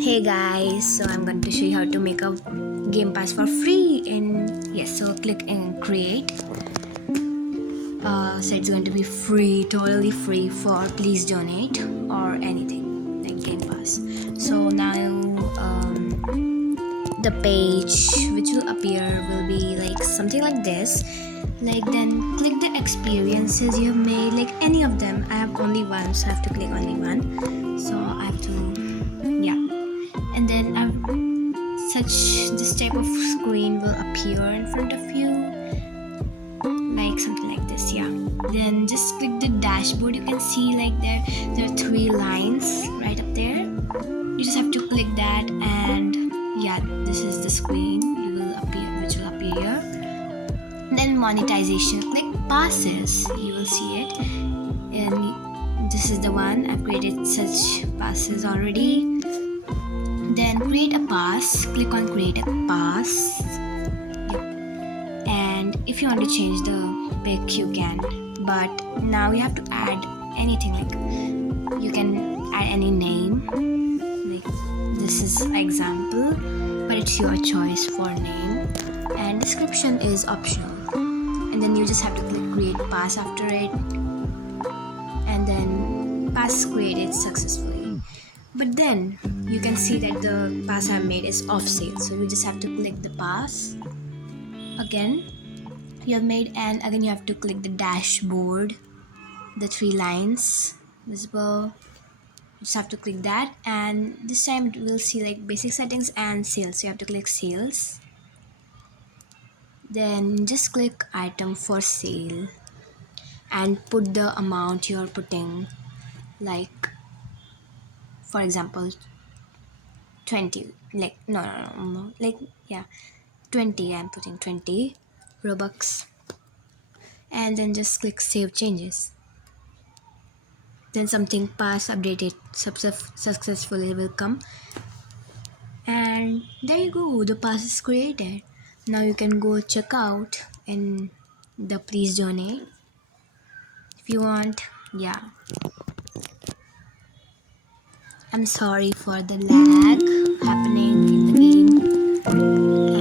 Hey guys, so I'm going to show you how to make a game pass for free. And yes, so click in create. So it's going to be free, totally free for please donate or anything like game pass. So now the page which will appear will be like something like this. Like then click the experiences you have made, like any of them. I have only one, so I have to click only one. So I have to, yeah, and then this type of screen will appear in front of you, like something like this. Yeah, then just click the dashboard. You can see like there are three lines right up there. You just have to click that, and yeah, this is the screen which will appear. Then monetization, click passes, you will see it, and this is the one. I've created such passes already. Then create a pass, click on create a pass. Yep. And if you want to change the pic, you can, but now you have to add anything, like you can add any name, like this is example, but it's your choice for name. And description is optional, and then you just have to click create pass after it, and then pass created successfully. But then you can see that the pass I made is off sale, so you just have to click the pass again you have made, and again you have to click the dashboard, the three lines visible. You just have to click that, and this time it will see like basic settings and sales, so you have to click sales. Then just click item for sale and put the amount you're putting, like for example 20, like no, like yeah, 20. I'm putting 20 Robux, and then just click save changes. Then something pass updated successfully will come, and there you go, the pass is created. Now you can go check out in the please donate if you want. Yeah, I'm sorry for the lag happening in the game.